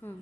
হুম।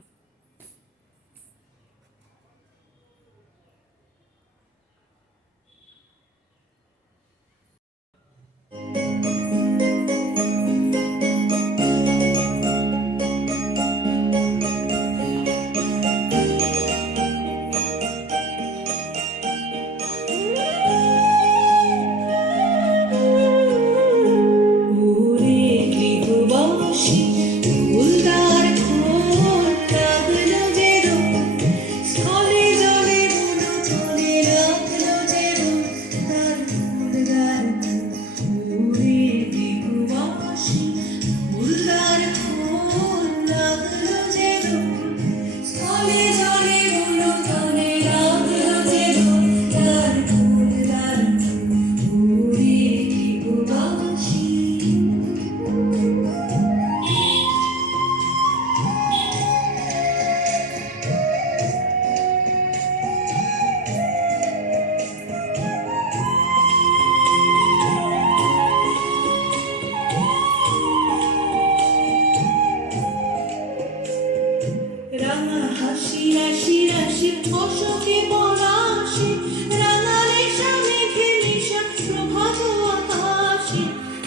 রাঙা হাসি রাশি রাশি অশোকে পলাশে রাঙালে মেঘে মিশা প্রভাত আকাশে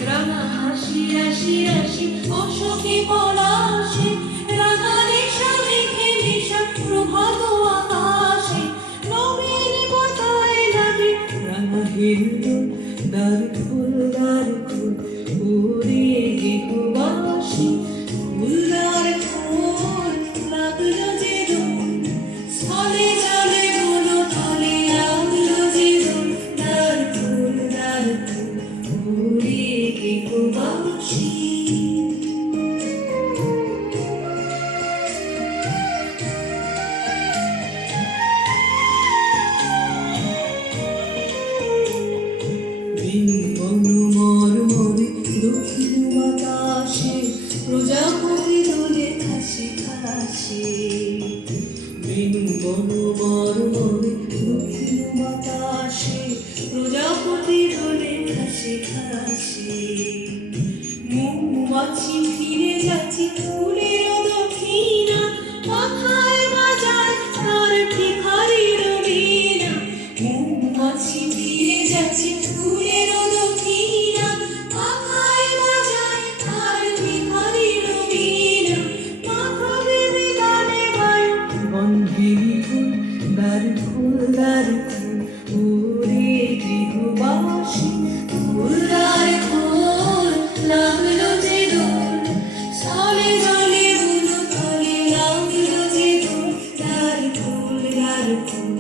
রাঙা হাসি রাশি রাশি অশোকে পলাশে রাঙালে মেঘে মিশা প্রভাত আকাশে নবীন পতায় লাগে রাঙা হিন্দুল দ্বার ফুল ওরে গৃহবাসী ফুলদার ফুল লাগলো যে রোদ স্থলে জলে বলো তলে লাগলো যে রোদ দ্বার ফুল ওরে গৃহবাসী দক্ষিণ বাতাসে প্রজাপতি দোলে খাসি খাসি বেনু বনমর মরে দক্ষিণ বাতাসে প্রজাপতি দোলে খাসি খাসি মৌমাছি ফিরে যাচ্ছে ফুলের দক্ষিণা মাথায় বাজায় তার ভিখারির বীণা মৌমাছি ফিরে যাচ্ছে ফুলের দক্ষিণা মাথায় বাজায় তার ভিখারির বীণা মাথা বেঁধে গানে বায়ু গন্ধেরি ফুল দ্বার ফুল ওরে গৃহবাসী ফুলদার ফুল লাগলো যে দোল স্থলে জলে বুনো তলে লাগলো যে দোল দ্বার ফুল